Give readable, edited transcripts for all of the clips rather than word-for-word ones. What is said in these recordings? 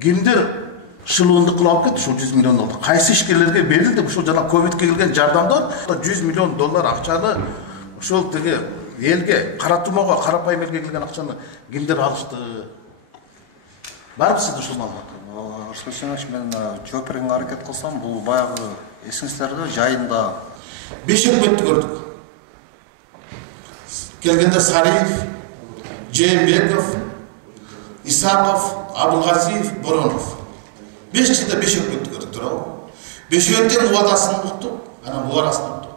кимдер шылуунду кылып кетти ушул 100 миллион доллар. Кайсы ишкерлерге берилди ушул жана ковидке келген жардамдан 100 миллион доллар акчаны ушул тиги элге, кара тумоого, карапайым элге келген акчаны кимдер алышты? Барбы сизде ушул маалымат? Арслан Семенович, мен жооп берүүгө аракет кылсам, бул баягы эсиңиздерде жайында 5 өкмөттү көрдүк. Келгенде Сариев, Жээнбеков, Исаков, Абылгазиев, Боронов. 5 жылда 5 өкмөттү көрдүк, туурабы? Бешөөтөн убадасын уктук, анан убарасын уктук.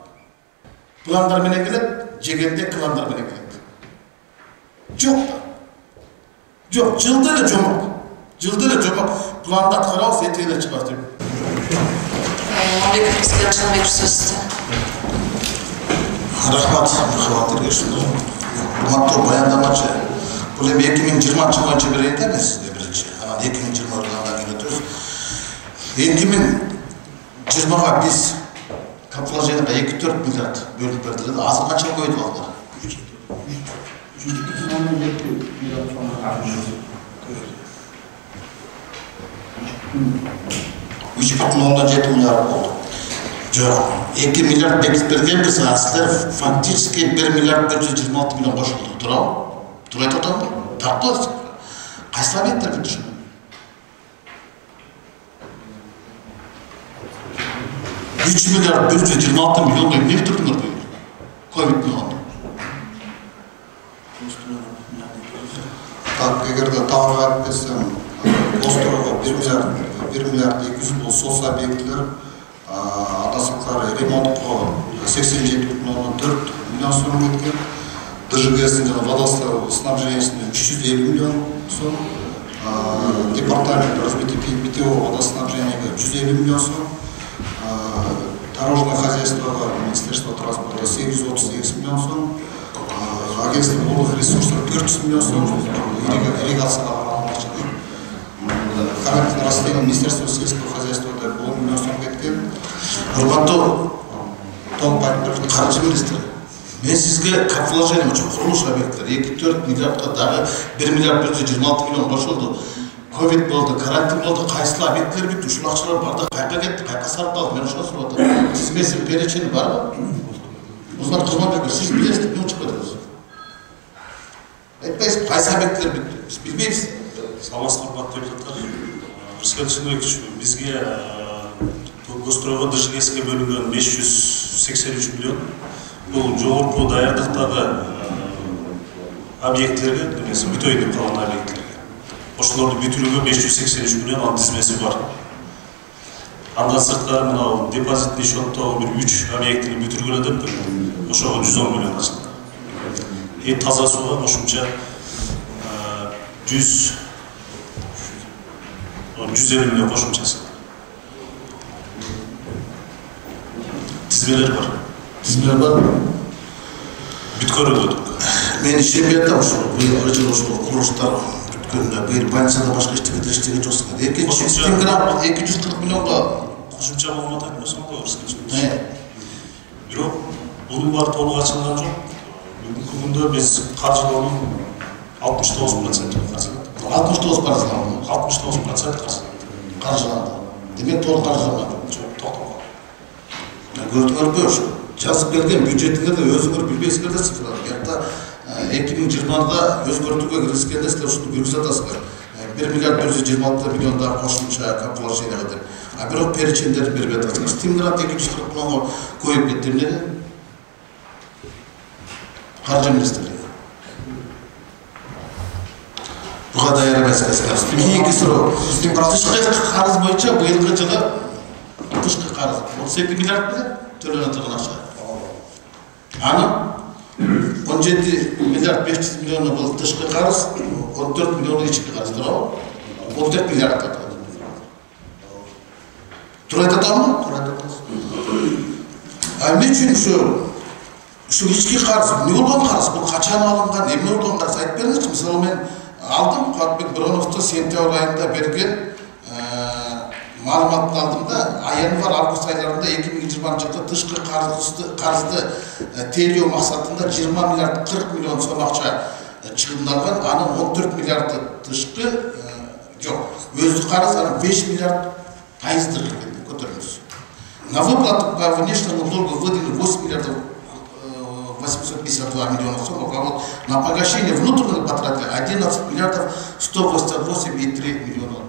Пландар менен келет, жегенде кландар менен келет. Жок да. Жок, жылда эле жомок. Жылда эле жомок. Планды аткарабыз, эртең эле чыгат деп. Рахмат, Махаббат Эргешовна. Урматтуу баяндамачы. Бул эми 2020 жылы боюнча берейин да мен сизге биринчи. Анан 2020 жылдан кийин өтөбүз. 2020га биз капиталжайга 2-4 миллиард бөлүп бердилер да. Азыр канча көбөйтүп алдылар? 3,7 миллиард болду. Жок, 2 миллиард бекитип бергенбиз, силер фактически 1 миллиард 426 миллион кошулду, туурабы? Туура айтып атамбы? Тактоо. Кайсы объекттер бүтү ушуну? 3 миллиард 426 миллионго эмне бүтүрдүңөр дейм. Ковид менен. Так, эгерде тагы айтып кетсем, Осторого 1 миллиард 200 бул соц объекттер, адасыктар ремонтко 87,4 миллион сом кеткен. ДЖГСин жана водоснабжениесине 350 миллион сом. Департамент развития питьевого водоснабжения 150 миллион сом. Дорожное хозяйство Министерства транспорта 738 миллион сом. Агентство водных ресурсов 400 миллион сом. Ирригацияга каралмакчы. Характер растений Министерства сельского хозяйства 10 миллион сом кеткен. Урматтуу каржы министри, мен сизге капиталжение үчүн курулуш объекттери 2-4 миллиардга дагы 1 миллиард 426 миллион кошулду. Ковид болду, карантин болду, кайсыл объекттер бүттү, ушул акчалар барды кайка кетти, кайка сарпталды, мен ошону сурап атам. Тизмеси перечени барбы? Узмат Кызматбеков, сиз билесиз, эмне чыгып кетесиз? Айтпайсыз, кайсы объекттер бүттү? Биз билбейбиз. Саламатсыздар, урматтуу депутаттар. Рыскелдин Шынбекович, бизге Гостройго ДЖГСке бөлүнгөн 583 миллион бул жогорку даярдыктагы объекттерге, бүтөйүн деп калган объекттерге. Ошолорду бүтүрүүгө 583 миллион анын тизмеси бар. Андан сырткары мына депозитный счеттогу бир 3 объектини бүтүргүлө деп ошого 110 миллион ачылды. Таза сууга кошумча 150 миллион кошумчасы. Тизмелер бар. Тизмелер бар. Бүткөрүлдү. Мен ишенбейатам ушул быйылкы жылы ушул курулуштар бүткөндө. Быйыл больницада башка иштеген жоксуң. Экинчи стенграм 240 миллионго кошумча болуп атат болсоң да, бирок бунун баары толук ачылган жок. Бүгүнкү күндө биз каржылоонун 69% каржыланды. 69% каржыланды. Демек толук каржыланды. Жок, токтогон. Көрдүңөрбү ушу? Жазып келген бюджетиңерде өзүңөр билбейсиңер да цифраларды. Биякта 2020-да өзгөртүүгө киргизгенде силер ушуну көргөзүп атасыздар. 1 миллиард 426 миллион да кошумча капиталжайга деп. А бирок перечендерди бербей атасыздар. Стимулдант 240 миллионго коюп кетти эмнеге? Каржы министрлиги. Буга даяр эмес кыздар. Кийинки суроо. Тышкы карыз боюнча быйылкы жылы тышкы карыз 32 миллиард беле төлөнө турган акча. Аны 17 миллиард 500 миллиону бул тышкы карыз, 14 миллиону ички карыз, туурабы? 14 миллиард атат. Туура айтып атамбы? Туура айтып атасыз. А эмне үчүн ушул ички карыз, эмне болгон карыз? Бул качан алынган, эмне болгон карыз айтып бериңизчи. Мисалы мен алдым, Куатбек Броновду сентябрь айында берген маалыматты алдым да, январь август айларында 2020 жылда тышкы карызды тейлөө максатында 20 миллиард 40 миллион сом акча чыгымдалган, анын 14 миллиарды тышкы, Жоқ, өзі қарасаң 5 миллиард пайыздық көтеріліс. На выплату по внешнему долгу выдали 8 миллиардов 852 миллиона сумм, а вот на погашение внутренних потратили 11 миллиардов 188,3 миллиона.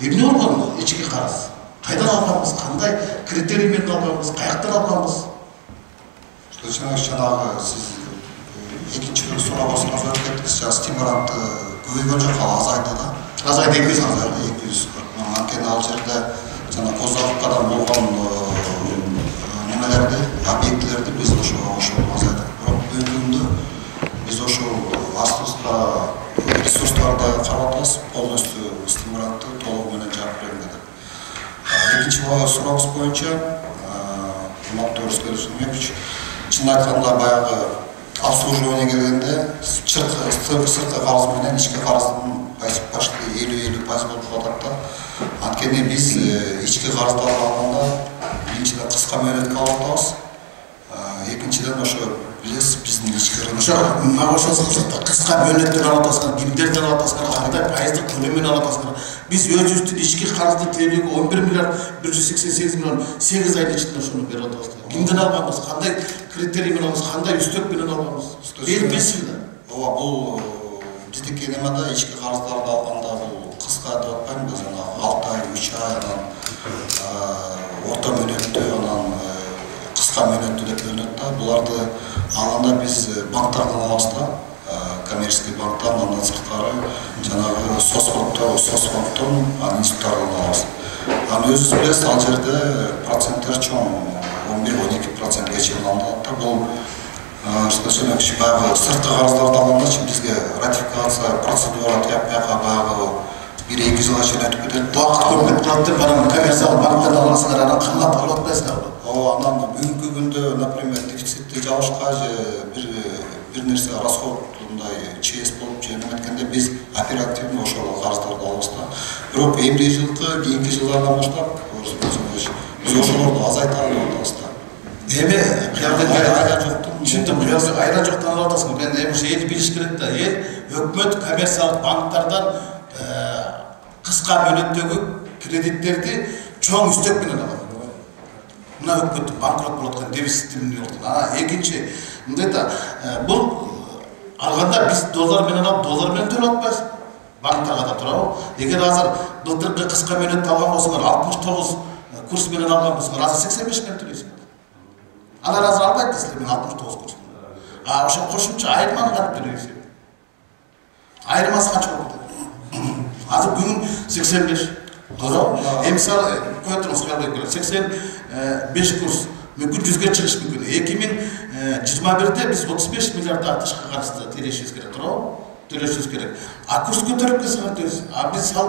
Емне болған ішкі қарыз? Қайдан алғанбыз, қандай критериймен алғанбыз, қаяқтан алғанбыз? Жаңағы сіз екінші бір сұрақ осыған жауап бердіңіз, стимулянт көбейген жоқ, азайды да? Азайды 200 мың. Анткени ал жерде жана Козловкадан болгон немелерди, объектилерди биз ошо азайдык. Бирок бүгүнкү күндө биз ошо астыбызга ресурстарды карап атабыз, полностью стимулянтты толугу менен жаап бермедик. Экинчи сурагыңыз боюнча, Мактор Сергеевич, чын айтканда баягы обслуживание келгенде сырткы карыз менен ички карыздын почти 50-50% болуп атат да. Анткени биз ички карыздарды алганда биринчиден кыска мөөнөткө алып атабыз. Экинчиден ошо билесиз биздин ички рынок. Ошо кыска мөөнөттөн алып атасыңар, кимдерден алып атасыңар, кандай пайыздык көлөмүн алып атасыңар. Биз өзүбүздүн ички карызды төлөөгө 11 миллиард 188 миллион 8 айдын ичинде ошону берип атабыз. Кимден алганбыз, кандай критерий менен алганбыз, кандай үстөк менен алганбыз? Билсин да. Ооба, бул биздики немеде ички карыздарды алганда бул кыска деп атпаймынбы, жанагы 6 ай, 3 ай, анан орто мөөнөттүү, анан кыска мөөнөттүү деп бөлүнөт да. Буларды алганда биз банктардан алабыз да. Коммерческий банктан, андан сырткары жанагы соцбанктан, институттардан алабыз. Анан өзүңүз билесиз, ал жерде проценттер чоң 11-12%ге чейин алынат да. Бул баягы сырткы карыздарды алганда бизге ратификация процедура тияпка баягы 1-2 жылга чейин өтүп кетет. Убакыт көп кетип калат деп, анан коммерциялык банктардан алсаңар, анан кымбат алып атпайсыңарбы? Ооба, анан бүгүнкү күндө, например, дефицитти жабышка же бир нерсе расходундай ЧС болуп же эме эткенде биз оперативно ошол карыздарды алабыз да. Бирок эмне жылкы, кийинки жылдардан баштап, биз ошолорду азайталы деп атабыз да. Эми айра жоктун түшүндүм, айра жоктон алып атасың. Мен эми ошо эл билиш керек да. Эл өкмөт коммерциялык банктардан кыска мөөнөттөгү кредиттерди чоң үстөк менен алат. Мына өкмөттүн банкрот болуп аткан дефицити эмне болду? Экинчи, мындай да, бул алганда биз доллар менен алып, доллар менен төлөп атпайбыз. Банктарга да турабы? Эгер азыр былтыркы кыска мөөнөттү алган болсоңор 69 курс менен алган болсоңор, азыр 85 менен төлөйсүңөр. Алар азыр албайт да силер менен 69 курс. Ошо кошумча айырманы кантип төлөйсүз? Айырмасы канча болот? Азыр бүгүн 85. Doğru. Emsal koyduğumuz kadar göre 85 kurs mümkün 100'e çıkış mümkün. 2021'de biz 35 milyar daha dışkı karşısında teleşiz gerek. Doğru. Teleşiz gerek. Kurs götürüp kesin diyoruz. Biz hal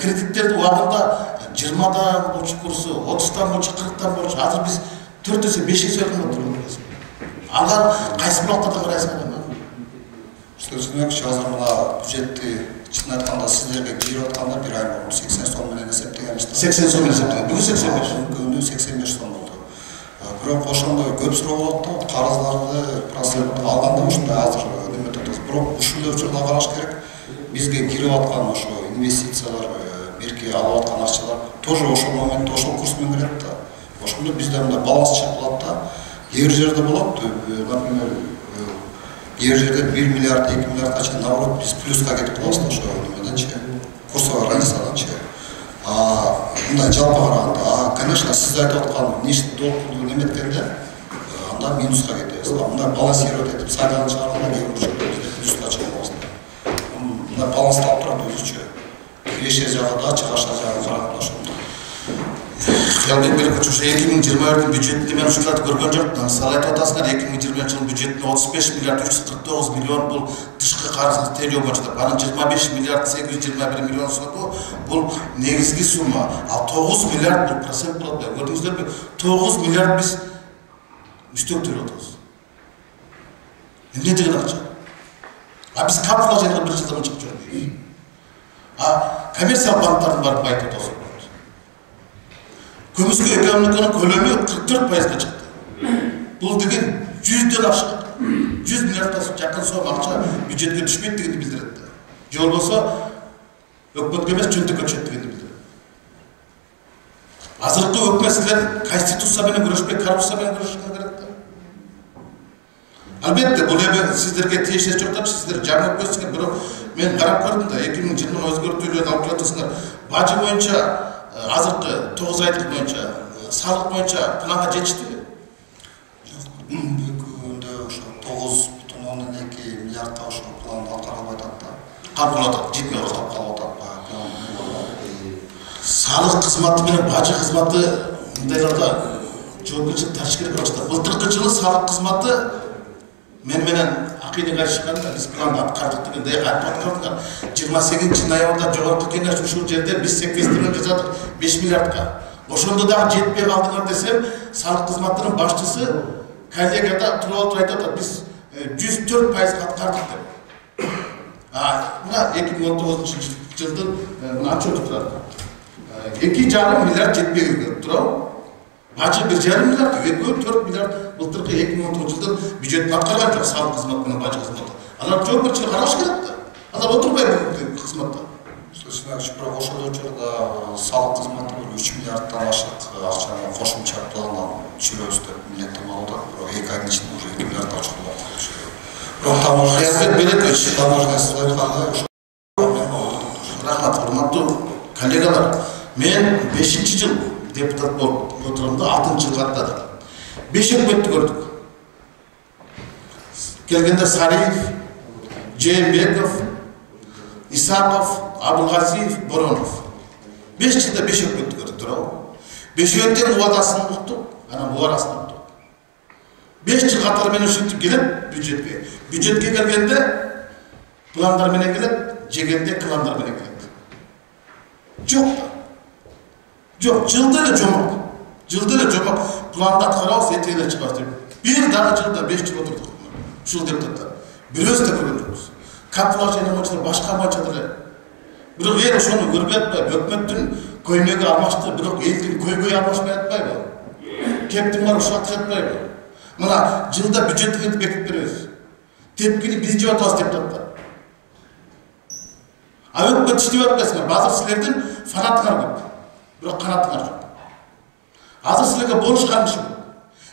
kreditlerde uğrunda 20'dan borç kursu, 30'dan borç, 40'dan borç. Hazır biz 4'e 5'e söylüyoruz. Agar kaysı blokta da karaysa da mı? Sözünü hazır mına bücretti. Чын айтканда сиздерге кирип атканда бир ай болду 80 сом менен эсептегенбиз. 80 сом менен эсептеген. Бүгүн 85. Бүгүн 85 сом болду. Бирок ошондо көп суроо болот да, карыздарды процент алганда ушундай азыр неме турат. Бирок ушундай учурда караш керек. Бизге кирип аткан ошо инвестициялар, берки алып аткан акчалар тоже ошол моментте ошол курс менен келет да. Ошондо бизде мындай баланс чыгып да. Кээ бир жерде болот, например, кээ жерде 1 миллиард, 2 миллиардга чейин наоборот биз плюска кетип калабыз да ошо немеденчи, курсовой разницаданчы. Мындай жалпы караганда, конечно, сиз айтып аткан внешний долгду неметкенде, анда минуска кетебиз. Мындай балансировать этип сайдан чыгарганда кээ бир жерде плюска чыгабыз да. Мындай балансталып турат өзүчө. Киреше жагы да, чыгаша жагы караганда ошондой. Ялбек Беркович, 2021 бюджетinde ben uşulardı görgön жоктун. Мисалы айтып атасыңар, 2020 жылдын бюджетinde 35 миллиард 349 миллион бул тышкы карызды төлөө боюнча. Анын 25 миллиард 821 миллион сому бул негизги сумма. Ал 9 миллиард бул процент болот. Көрдүңүздөрбү? 9 миллиард биз үстөк төлөп атабыз. Эмне деген акча? Биз капитал жайына бир жылдан чыгып жүрбөйбүз. Коммерциялык банктардын барып айтып атабыз. Көмүскө экономиканын көлөмү 44%га чыкты. Бул деген 100дөн ашык. 100 миллиарддан жакын сом акча бюджетке түшпөйт дегенди билдирет. Же болбосо Өкмөткө эмес чөнтөккө түшөт дегенди билдирет. Азыркы өкмөтчүлөр конституция менен күрөшпөй, коррупция менен күрөшүшү керек да. Албетте, бул эми сиздерге тиешеси жок деп, сиздер жаңы өкмөтсүзгө, бирок мен карап көрдүм да, 2020 өзгөртүүлөрдү алып жатасыңар. Бажы боюнча азыркы 9 айлык боюнча, салык боюнча планга жетиштиби? Бүгүндө ошо 9,2 миллиардта ошо план аткарылбай атат да. Кабыл атат, жетпей калат. Калып атат. Салык кызматы менен бажы кызматы мындайларда жоопкерчилик тартыш керек болушта. Былтыркы жылы салык кызматы менен акыйдын кайрышканда биз планды аткардык дегенде айтып аткардык. 28 ноябрда жогорку кеңеш ушул жерде биз секвестирме жасадык 5 миллиардка. Ошондо дагы жетпей калдыңар десем, салык кызматынын башчысы коллегада туруп айтып атат, биз 104% аткардык деп. Мына 2019 жылдын мына отчету турат. 2,5 миллиард жетпей келип турабы? Бажы 1,5 миллиард, 4 миллиард былтыркы 2019 жылдын бюджетин аткарган жок салык кызматы менен бажы кызматы. Алар жоопкерчилик караш керек да. Алар отурбай бул кызматта. Бирок ошол учурда салык кызматы 3 миллиарддан ашык акчаны кошумча пландан түшүрөбүз деп милдеттенме алып атат. Бирок 2 айдын ичинде уже 2 миллиард ачылып атат. Бирок таможня айткандай ошо. Рахмат, урматтуу коллегалар. Мен 5-чи жыл депутат болуп отурумда 6-чы жылга аттадым. 5 өкмөттү көрдүк. Келгенде Сариев, Жээнбеков, Исаков, Абылгазиев, Боронов. 5 жылда 5 өкмөттү көрдүк турабы? 5-өттен убадасын уктук, анан убарасын уктук. 5 жыл катары менен ушинтип келет бюджетке. Бюджетке келгенде пландар менен келет, жегенде пландар менен келет. Жок да. Жок, жылда эле жомок. Жылда эле жомок. Планды аткарабыз, этене чыгабыз деп. Бир дагы жылда 5 жыл отурдук. Ушул депутаттар. Бирөөбүз да көргөн жокпуз. Как положение боюнча башка боюнча деле. Бирок эл ошону көрбөй атпайбы? Өкмөттүн көйнөгү алмашты, бирок элдин көйгөйү алмашпай атпайбы? Кептин бар ушак жатпайбы? Мына жылда бюджетти бекитип беребиз. Тепкини биз жеп атабыз депутаттар. А өкмөт иштеп атпайсыңар. Азыр силердин фанатыңар көп. Бирок канатыңар жок. Азыр силерге болушкан иш көп.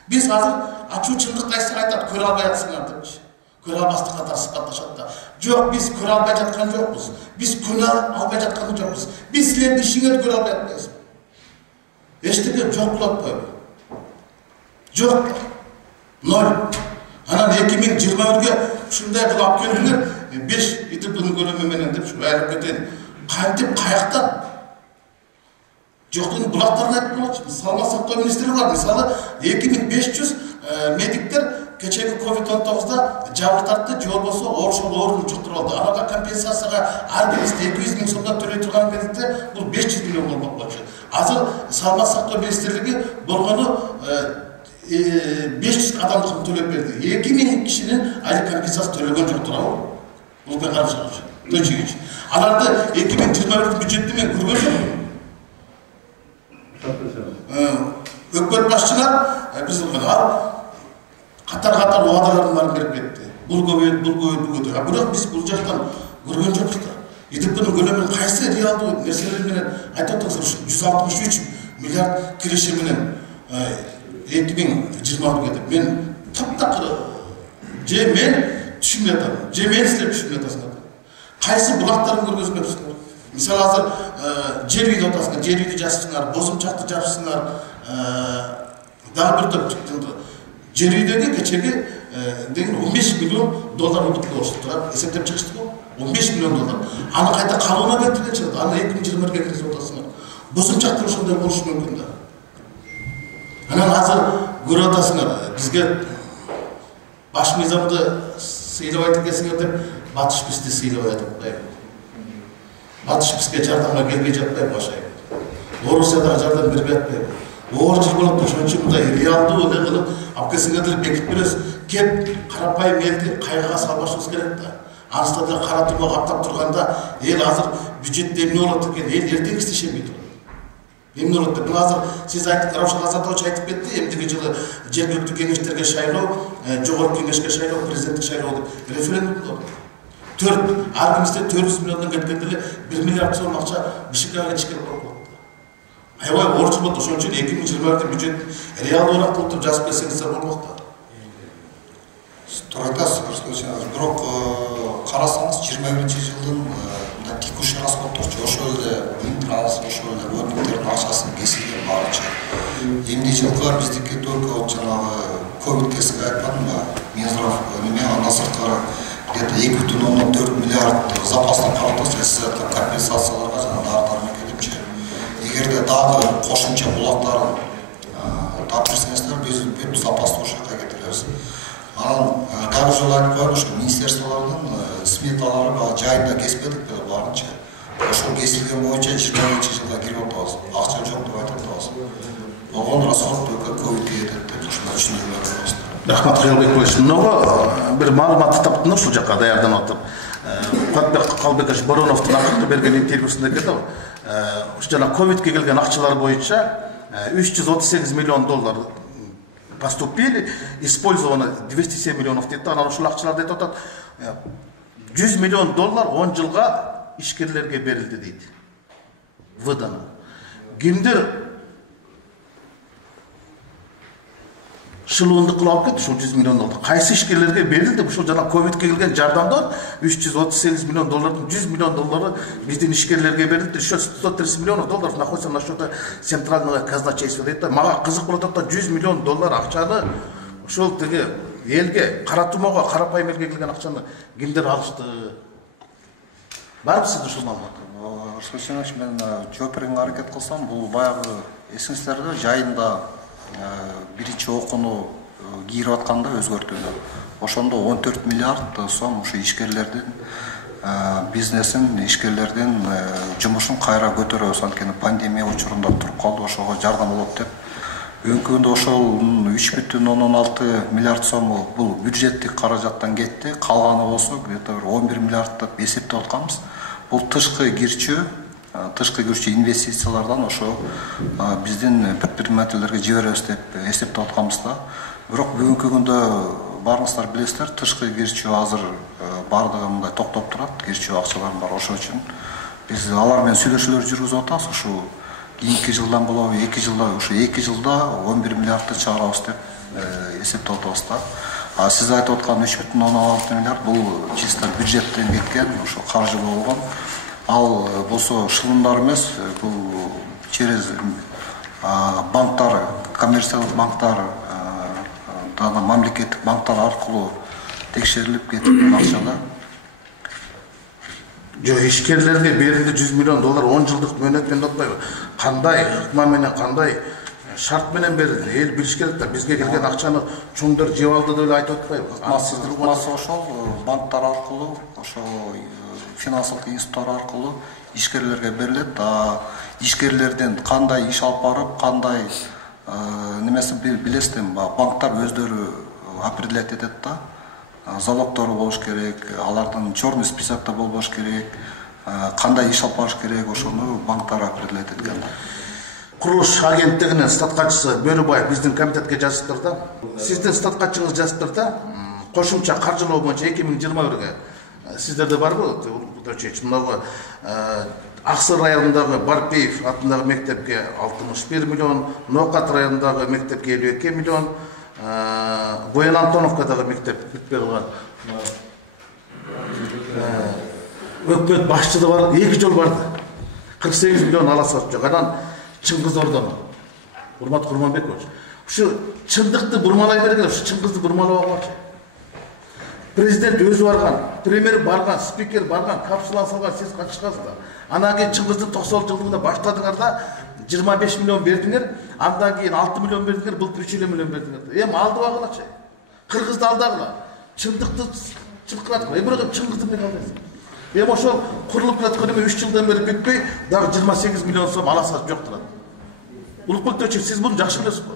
Биз азыр ачуу чындыкты айтсак айтат, көрө албай атсыңар депчи. Көрө албастык катары сыпатташат да. Жок, биз көрө албай жаткан жокпуз. Биз күнөө албай жаткан жокпуз. Биз силердин ишиңерди көрө албай атпайбыз. Эчтеке жок болуп атпайбы? Жок. 0. Анан 2021-ге ушундай кылып алып келдиңер, 5 ИТПнын көлөмү менен деп ушу айлап кетейин. Кантип каяктан? Жоктун булактарын айтып болчу. Салмак сактоо министри бар. Мисалы 2500 медиктер кечеги COVID-19да жабыр тартты, же болбосо ошол оорууну жуктуруп алды. Аларга компенсацияга ар бирибизде 200 миң сомдон төлөй турган кезде бул 500 миллион болмок болчу. Азыр салмак сактоо министрлиги болгону 500 адамдыкын төлөп берди. 2000 кишинин айлык компенсация төлөгөн жок турабы? Бул да карап чыгыш. Төчүгүч. Аларды 2021 бюджетти мен көргөн жокмун. Өкмөт башчылар биз катар убадаларын баарын берип кетти. Бул көбөйөт, бул көбөйөт, бул көбөйөт. Бирок биз бул жактан көргөн жокпуз да. ИТПнын көлөмүн кайсы реалдуу нерселер менен айтып атасыздар? 163 миллиард киреше менен 2021-ге деп. Мен таптакыр же мен түшүнбөй атам, же мен силер түшүнбөй атасыңар. Кайсы булактарын көргөзмөпсүңөр? Мисалы азыр жер үйдө атасыңар, жер үйдү жасапсыңар, бозумчакты жапсыңар, дагы бир топ жер үйдөгү кечеги деген 15 миллион доллар убытка болушту турат. Эсептеп чыгышты го. 15 миллион доллар. Аны кайта калууна келтирген чыгат. Аны 2021-ге киргизип атасыңар. Бозумчактар ошондой болушу мүмкүн да. Анан азыр көрүп атасыңар, бизге баш мыйзамды сыйлабай келсиңер деп, батыш бизди сыйлабай атпайбы. Батыш бизге жардамга келбей жатпайбы башай. Орусияда жардам бербей атпайбы. Оор жыл болуп ошон үчүн мындай реалдуу эле кылып алып келсеңер деле бекитип беребиз. Кеп карапайым элди кайгыга салбашыбыз керек да. Анысында деле кара турма каптап турганда эл азыр бюджетте эмне болот экен, эл эртең иштешемей турат. Эмне болот деп, азыр сиз айттыңыз, Раушан Азатович айтып кетти, эмдиги жылы жергиликтүү кеңештерге шайлоо, жогорку кеңешке шайлоо, президенттик шайлоо деп референдум болот. Аргымызда 400 миллиондан кеткенде 1 миллиард сом акча БШКга ичкирип коюлат. Аябай орчу болду. Ошон үчүн 2020 бюджет реал урак кылып жазып берсеңиздер болмок да. Туура айтасыз, бирок карасаңыз 21-жылдын текущий расходторчу ошол эле транспорт, ошол эле өнүктөрдүн акчасын кесилген барынча. Эмне жылкы биздики только жанагы ковид кесип айтпадымбы? Минздрав неме андан сырткары где-то 2,4 миллиард запастан каратса, сиз компенсацияларга жана дары-дармек кетипчи. Эгерде дагы кошумча булактарын тапшырсаңыздар, биз бүт запасты ошол жака кетиребиз. Анан дагы жолу айтып коеюн, ошо министерстволордун сметалары жайында кеспедик беле барынча. Ошол кесилген боюнча 20-жылга кирип атабыз. Акча жок деп айтып атабыз. Болгон расход только ковидке кетет деп ушундай түшүндүрүп атабыз. Рахмат, Кыялбек Бош. Мынага бир маалымат таптым ушул жака даярданып атып. Куатбек Калбекович Бороновдун акыркы берген интервьюсунда кетип, ушу жана ковидке келген акчалар боюнча 338 миллион доллар поступили, использовано 207 миллионов дейт. Анан ушул акчаларды айтып атат. 100 миллион доллар 10 жылга ишкерлерге берилди дейт. Выдано. Кимдир шылуунду кылып кетти ушул 100 миллион доллар. Кайсы ишкерлерге берилди? Ушул жана ковидке келген жардамдан 338 миллион доллардын 100 миллион доллары биздин ишкерлерге берилди. Еще 130 миллионов долларов находится на счете центрального казначейства дейт. Мага кызык болуп атат, 100 миллион доллар акчаны ушул тиги элге, кара тумоого, карапайым элге келген акчаны кимдер алышты? Барбы сизде ушул маалымат? Арслан мен жооп берүүгө аракет кылсам, бул баягы эсиңиздерде жайында биринчи окууну кийирип атканда өзгөртүүнү. Ошондо 14 миллиард сом ушу ишкерлердин бизнесин, ишкерлердин жумушун кайра көтөрөбүз, анткени пандемия учурунда туруп калды, ошого жардам болот деп. Бүгүнкү күндө ошол 3,6 миллиард сому бул бюджеттик каражаттан кетти. Калганы болсо где-то 11 миллиард деп эсептеп атканбыз. Бул тышкы кирчүү инвестициялардан ошо биздин предпринимательдерге жиберебиз деп эсептеп атканбыз да. Бирок бүгүнкү күндө баарыңыздар билесиздер, тышкы кирчүү азыр бардыгы мындай токтоп турат, кирчүү акчалар бар. Ошол үчүн биз алар менен сүйлөшүүлөр жүргүзүп атабыз. Ушу кийинки жылдан болобу, 2 жылда, ушу 2 жылда 11 миллиардты чыгарабыз деп эсептеп атабыз да. Сиз айтып аткан 3,6 миллиард бул чисто бюджеттен кеткен, ошо каржы болгон. Ал болсо шылымдар эмес, бул через банктар, коммерциялык банктар, дана мамлекеттик банктар аркылуу текшерилип кеткен акчалар. Жок, ишкерлерге берилди 100 миллион доллар 10 жылдык мөөнөтпен атпайбы? Кандай ыкма менен, кандай шарт менен берилди? Эл билиш керек да, бизге келген акчаны чоңдор жеп алды деп айтып атпайбы? Ыкмасы ошол банктар аркылуу, ошо финансылык институттар аркылуу ишкерлерге берилет. Ишкерлерден кандай иш алып барып, кандай немесин билесиздер, банктар өздөрү определять этет да. Залогтору болуш керек, алардын черный списокто болбош керек, кандай иш алып барыш керек, ошону банктар определять эткен. Курулуш агенттигинин статкачысы Бөрүбаев биздин комитетке жазыптыр да. Сиздин статкачыңыз жазыптыр да. Кошумча каржылоо боюнча 2021-ге сиздерде барбы? Мынагы Аксы районундагы Барпеев атындагы мектепке 61 миллион, Нокат районундагы мектепке 52 миллион, Боян Антоновкадагы мектеп бүтпөй калган. Өкмөт башчысы бар, 2 жол барды. 48 миллион аласат жок. Анан Чыңгыз Ордон. Урмат Курманбекович. Ушу чындыкты бурмалай бергиле, ушу чыңгызды бурмалабагачы. Президент өзү барган, премьер барган, спикер барган, капсула салган, сиз катышкансыздар да. Анан кийин Чыңгыздын 90-жылдыгында баштадыңар да 25 миллион бердиңер, андан кийин 6 миллион бердиңер, былтыр 3 миллион бердиңер. Эми алдыбагылачы. Кыргызды алдагыла. Чындыкты чыркыраткыла. Бирок Чыңгызды мен алдайсың. Эми ошол курулуп жаткан эме 3 жылдан бери бүтпөй, дагы 28 миллион сом аласат жок турат. Улукбек Төчев, сиз буну жакшы билесизби?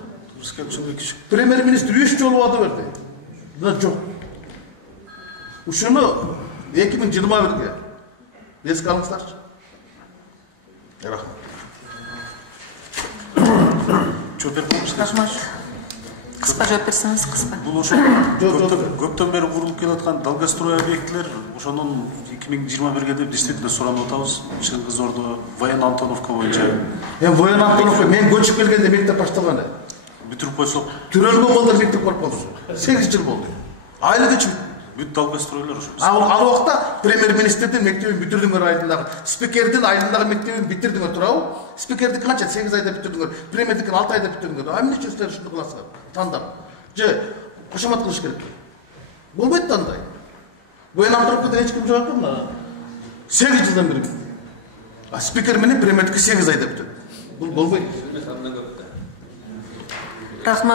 Премьер-министр 3 жолу вада берди. Мына жок. Ушуну 2021-ге эске алыңыздарчы. Рахмат. Рахмат. Кыска жооп берсеңиз, кыска. Бул ошо көптөн бери курулуп келаткан долгострой объектилер ошонун 2021-ге деп действительно суранып атабыз. Чыңгыз Ордо, Воен Антоновка боюнча. Воен Антоновка мен көчүп келгенде мектеп башталган. Бүтүрүп койсок, Төрөлгөн балдар мектеп барып калды. 8 жыл болду. Айлыгы чыгып. бүт долгостройлор ошо. Ал убакта премьер-министрдин мектебин бүтүрдүңөр айылындагы, спикердин айылындагы мектебин битирдиңер туурабы? Спикердики канча 8 айда бүтүрдүңөр, премьердикин 6 айда бүтүрдүңөр. Эмне үчүн силер ушуну кыласыңар? Тандап. Же кошомат кылыш керек. Болбойт тандай. Воен Антоновкадан эч ким жооп турмун. 8 жылдан бери. Спикер менен премьердики 8 айда бүтүрдү. Бул болбойт. Рахмат.